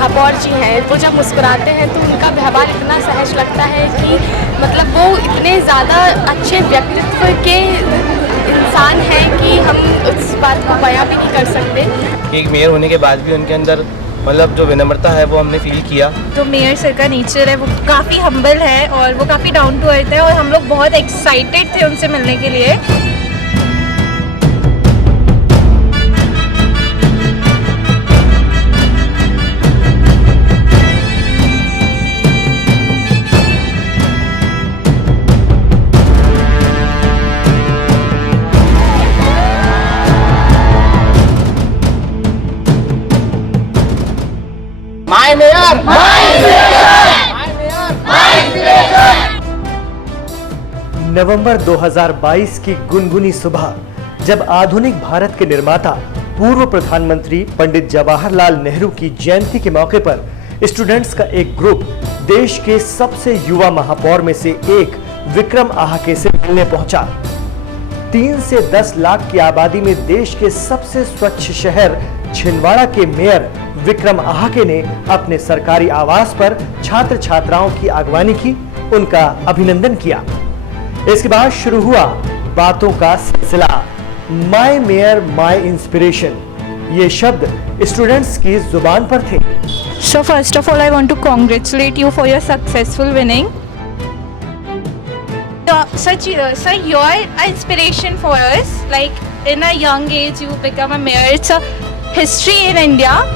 महापौर जी हैं, वो जब मुस्कुराते हैं तो उनका व्यवहार इतना सहज लगता है कि मतलब वो इतने ज़्यादा अच्छे व्यक्तित्व के इंसान हैं कि हम उस बात को बयां भी नहीं कर सकते। एक मेयर होने के बाद भी उनके अंदर मतलब जो विनम्रता है वो हमने फील किया। जो मेयर सर का नेचर है वो काफ़ी हम्बल है और वो काफ़ी डाउन टू अर्थ है और हम लोग बहुत एक्साइटेड थे उनसे मिलने के लिए। माय मेयर, नवंबर 2022 की गुनगुनी सुबह, जब आधुनिक भारत के निर्माता पूर्व प्रधानमंत्री पंडित जवाहरलाल नेहरू की जयंती के मौके पर स्टूडेंट्स का एक ग्रुप देश के सबसे युवा महापौर में से एक विक्रम आहाके से मिलने पहुंचा। 3 से 10 लाख की आबादी में देश के सबसे स्वच्छ शहर छिंदवाड़ा के मेयर विक्रम आहाके ने अपने सरकारी आवास पर छात्र छात्राओं की अगवानी की, उनका अभिनंदन किया। इसके बाद शुरू हुआ बातों का सिलसिला। माय मेयर माय इंस्पिरेशन, ये शब्द स्टूडेंट्स की जुबान पर थे। So first of all I want to congratulate you for your successful winning. Sir, you're an inspiration for us. Like in a young age you become a mayor. It's a history in India.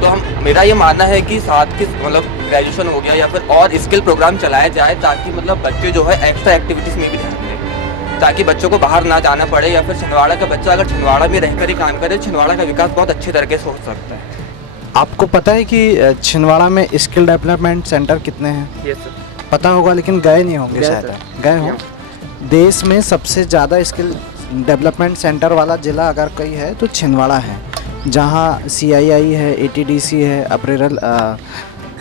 तो मेरा ये मानना है कि साथ के मतलब graduation हो गया या फिर और स्किल प्रोग्राम चलाया जाए ताकि मतलब बच्चे जो है एक्स्ट्रा एक्टिविटीज़ में भी ध्यान दें, ताकि बच्चों को बाहर ना जाना पड़े या फिर छिंदवाड़ा का बच्चा अगर छिंदवाड़ा में रहकर ही काम करे, छिंदवाड़ा का विकास बहुत अच्छे तरीके से हो सकता है। आपको पता है कि छिंदवाड़ा में स्किल डेवलपमेंट सेंटर कितने हैं? Yes sir. पता होगा लेकिन गए नहीं होंगे शायद। गए हो? देश में सबसे ज़्यादा स्किल डेवलपमेंट सेंटर वाला ज़िला अगर कोई है तो छिंदवाड़ा है, जहाँ CII है, ATDC है, अप्रेरल,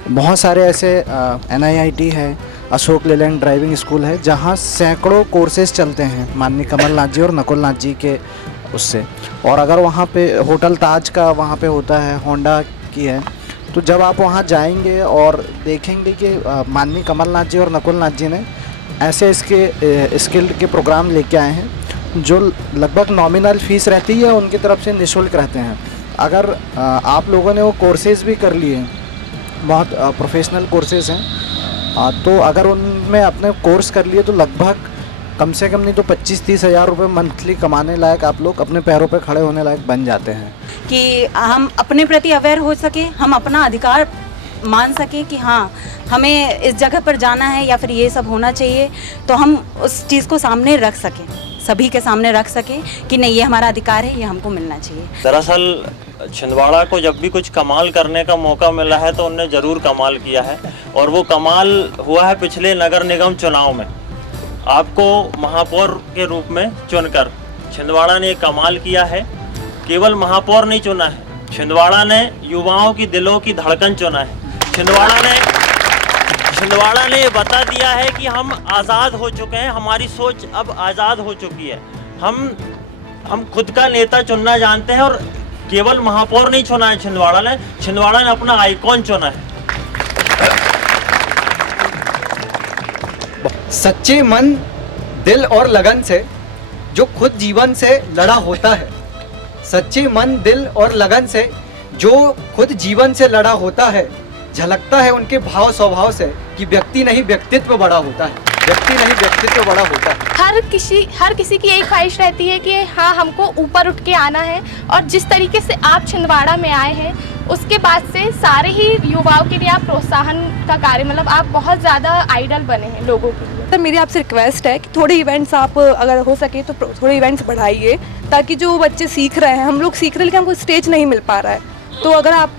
बहुत सारे ऐसे NIIT है, अशोक लेलैंड ड्राइविंग स्कूल है, जहाँ सैकड़ों कोर्सेज चलते हैं माननीय कमलनाथ जी और नकुलनाथ जी के उससे। और अगर वहाँ पे होटल ताज का वहाँ पे होता है, होंडा की है, तो जब आप वहाँ जाएंगे और देखेंगे कि माननीय कमलनाथ जी और नकुलनाथ जी ने ऐसे इसके स्किल्ड के प्रोग्राम लेके आए हैं जो लगभग नॉमिनल फ़ीस रहती है, उनकी तरफ से निःशुल्क रहते हैं। अगर आप लोगों ने वो कोर्सेज भी कर लिए, बहुत प्रोफेशनल कोर्सेज हैं, तो अगर उनमें अपने कोर्स कर लिए तो लगभग कम से कम नहीं तो 25-30 हज़ार रुपये मंथली कमाने लायक आप लोग अपने पैरों पे खड़े होने लायक बन जाते हैं। कि हम अपने प्रति अवेयर हो सकें, हम अपना अधिकार मान सकें कि हाँ हमें इस जगह पर जाना है या फिर ये सब होना चाहिए, तो हम उस चीज़ को सामने रख सकें, सभी के सामने रख सकें कि नहीं ये हमारा अधिकार है, ये हमको मिलना चाहिए। दरअसल छिंदवाड़ा को जब भी कुछ कमाल करने का मौका मिला है तो उनने ज़रूर कमाल किया है, और वो कमाल हुआ है पिछले नगर निगम चुनाव में। आपको महापौर के रूप में चुनकर छिंदवाड़ा ने कमाल किया है। केवल महापौर नहीं चुना है, छिंदवाड़ा ने युवाओं की दिलों की धड़कन चुना है। छिंदवाड़ा ने बता दिया है कि हम आज़ाद हो चुके हैं, हमारी सोच अब आज़ाद हो चुकी है। हम खुद का नेता चुनना जानते हैं, और केवल महापौर नहीं चुना है छिंदवाड़ा ने अपना आइकॉन चुना है। सच्चे मन, दिल और लगन से जो खुद जीवन से लड़ा होता है, सच्चे मन, दिल और लगन से जो खुद जीवन से लड़ा होता है, झलकता है उनके भाव स्वभाव से कि व्यक्ति नहीं व्यक्तित्व बड़ा होता है, व्यक्ति नहीं व्यक्तित्व बड़ा होता है। हर किसी की यही ख्वाहिश रहती है कि हाँ हमको ऊपर उठ के आना है, और जिस तरीके से आप छिंदवाड़ा में आए हैं उसके बाद से सारे ही युवाओं के लिए आप प्रोत्साहन का कार्य, मतलब आप बहुत ज़्यादा आइडल बने हैं लोगों के लिए। सर मेरी आपसे रिक्वेस्ट है कि थोड़े इवेंट्स आप अगर हो सके तो थोड़े इवेंट्स बढ़ाइए, ताकि जो बच्चे सीख रहे हैं, हम लोग सीख रहे हैं लेकिन हमको स्टेज नहीं मिल पा रहा है, तो अगर आप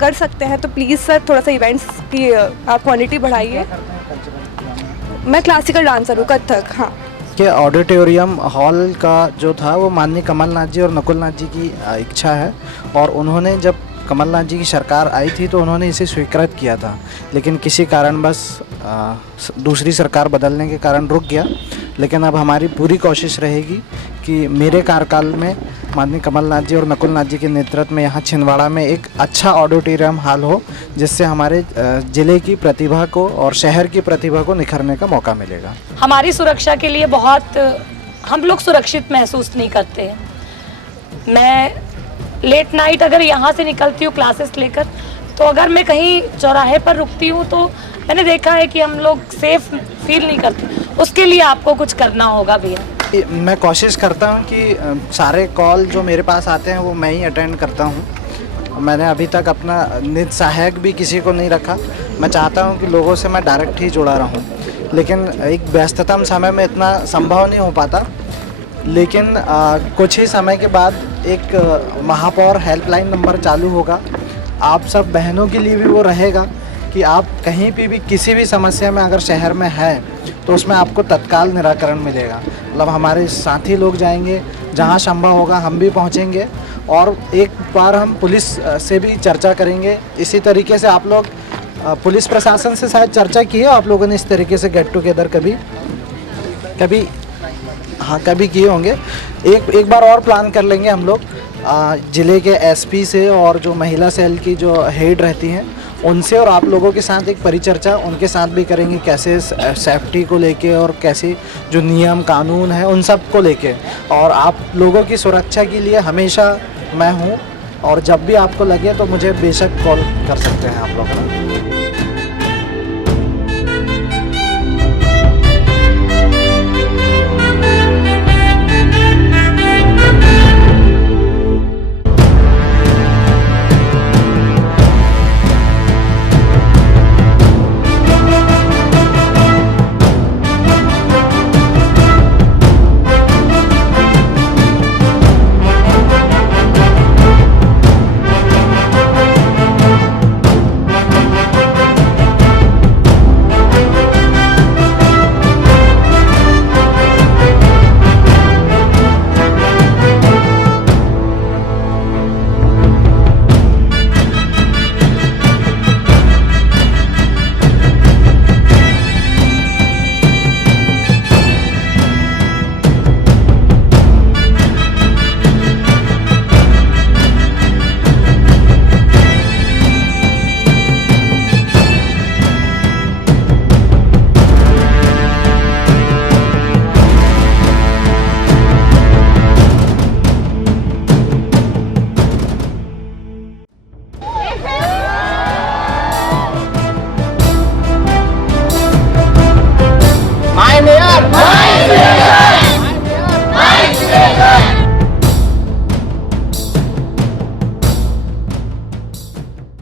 कर सकते हैं तो प्लीज़ सर थोड़ा सा इवेंट्स की आप क्वांटिटी बढ़ाइए। मैं क्लासिकल डांसर हूँ, कथक। हाँ, के ऑडिटोरियम हॉल का जो था वो माननीय कमलनाथ जी और नकुलनाथ जी की इच्छा है, और उन्होंने जब कमलनाथ जी की सरकार आई थी तो उन्होंने इसे स्वीकृत किया था, लेकिन किसी कारणवश दूसरी सरकार बदलने के कारण रुक गया। लेकिन अब हमारी पूरी कोशिश रहेगी कि मेरे कार्यकाल में माननीय कमलनाथ जी और नकुलनाथ जी के नेतृत्व में यहाँ छिंदवाड़ा में एक अच्छा ऑडिटोरियम हॉल हो, जिससे हमारे ज़िले की प्रतिभा को और शहर की प्रतिभा को निखरने का मौका मिलेगा। हमारी सुरक्षा के लिए बहुत हम लोग सुरक्षित महसूस नहीं करते हैं। मैं लेट नाइट अगर यहाँ से निकलती हूँ क्लासेस लेकर, तो अगर मैं कहीं चौराहे पर रुकती हूँ तो मैंने देखा है कि हम लोग सेफ फील नहीं करते। उसके लिए आपको कुछ करना होगा भैया। मैं कोशिश करता हूँ कि सारे कॉल जो मेरे पास आते हैं वो मैं ही अटेंड करता हूँ। मैंने अभी तक अपना निज सहायक भी किसी को नहीं रखा। मैं चाहता हूँ कि लोगों से मैं डायरेक्ट ही जुड़ा रहूँ, लेकिन एक व्यस्ततम समय में इतना संभव नहीं हो पाता। लेकिन कुछ ही समय के बाद एक महापौर हेल्पलाइन नंबर चालू होगा। आप सब बहनों के लिए भी वो रहेगा कि आप कहीं भी किसी भी समस्या में अगर शहर में है तो उसमें आपको तत्काल निराकरण मिलेगा। मतलब हमारे साथी लोग जाएंगे, जहां संभव होगा हम भी पहुंचेंगे, और एक बार हम पुलिस से भी चर्चा करेंगे। इसी तरीके से आप लोग पुलिस प्रशासन से शायद चर्चा की है आप लोगों ने, इस तरीके से गेट टुगेदर कभी हाँ कभी किए होंगे। एक बार और प्लान कर लेंगे हम लोग ज़िले के एसपी से और जो महिला सेल की जो हेड रहती हैं उनसे, और आप लोगों के साथ एक परिचर्चा उनके साथ भी करेंगे, कैसे सेफ्टी को लेके और कैसे जो नियम कानून है उन सब को लेके। और आप लोगों की सुरक्षा के लिए हमेशा मैं हूँ, और जब भी आपको लगे तो मुझे बेशक कॉल कर सकते हैं आप लोग।